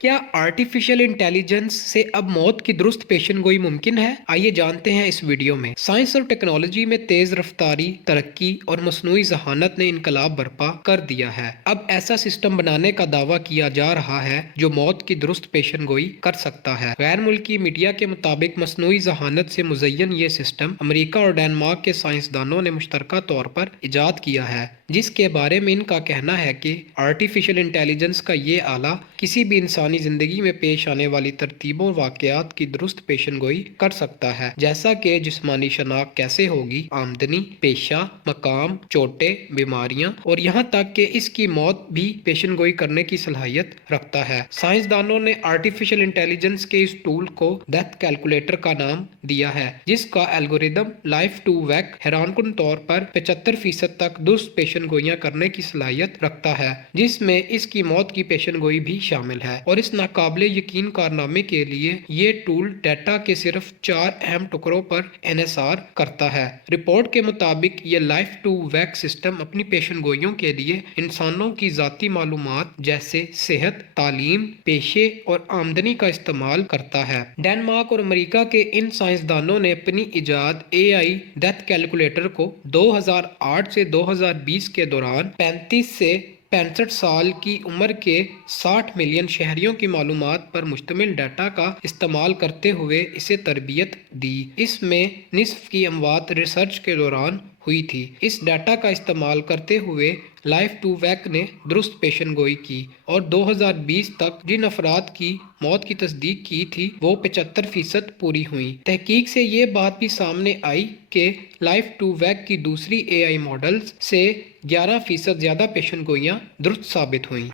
کیا artificial intelligence سے اب موت کی درست پیشن گوئی ممکن ہے؟ آئیے جانتے ہیں اس ویڈیو میں۔ سائنس اور ٹیکنالوجی میں تیز رفتاری، ترقی اور مصنوعی ذہانت نے انقلاب برپا کر دیا ہے۔ اب ایسا سسٹم بنانے کا دعویٰ کیا جا رہا ہے جو موت کی درست پیشن گوئی کر سکتا ہے۔ غیر ملکی میڈیا کے مطابق مصنوعی ذہانت سے مزین یہ سسٹم امریکہ اور ڈنمارک کے سائنسدانوں نے مشترکہ طور پر ایجاد کیا ہے، جس کے بارے میں ان کا کہنا ہے کہ آرٹیفیشل انٹیلیجنس کا یہ آلہ کسی بھی انسانی زندگی میں پیش آنے والی ترتیبوں اور واقعات کی درست پیشن گوئی کر سکتا ہے، جیسا کہ جسمانی شناخت کیسے ہوگی، آمدنی، پیشہ، مقام، چوٹیں، بیماریاں اور یہاں تک کہ اس کی موت بھی پیشن گوئی کرنے کی صلاحیت رکھتا ہے۔ سائنسدانوں نے آرٹیفیشل انٹیلیجنس کے اس ٹول کو ڈیتھ کیلکولیٹر کا نام دیا ہے، جس کا الگوریدم لائف ٹو ویک حیران کن طور پر 75% تک درست پیشن گوئیاں کرنے کی صلاحیت رکھتا ہے، جس میں اس کی موت کی پیشن گوئی بھی شامل ہے۔ اور اس ناقابل یقین کارنامے کے لیے یہ ٹول ڈیٹا کے صرف 4 اہم ٹکڑوں پر انحصار کرتا ہے۔ رپورٹ کے مطابق یہ لائف ٹو ویک سسٹم اپنی پیشن گوئیوں کے لیے انسانوں کی ذاتی معلومات جیسے صحت، تعلیم، پیشے اور آمدنی کا استعمال کرتا ہے۔ ڈنمارک اور امریکہ کے ان سائنسدانوں نے اپنی ایجاد AI ڈیتھ کیلکولیٹر کو 2008 سے 2020 کے دوران 35 سے 65 سال کی عمر کے 60 ملین شہریوں کی معلومات پر مشتمل ڈیٹا کا استعمال کرتے ہوئے اسے تربیت دی۔ اس میں نصف کی اموات ریسرچ کے دوران ہوئی تھی۔ اس ڈیٹا کا استعمال کرتے ہوئے لائف ٹو ویک نے درست پیشن گوئی کی اور 2020 تک جن افراد کی موت کی تصدیق کی تھی وہ 75% پوری ہوئیں۔ تحقیق سے یہ بات بھی سامنے آئی کہ لائف ٹو ویک کی دوسری AI ماڈلز سے 11% زیادہ پیشن گوئیاں درست ثابت ہوئیں۔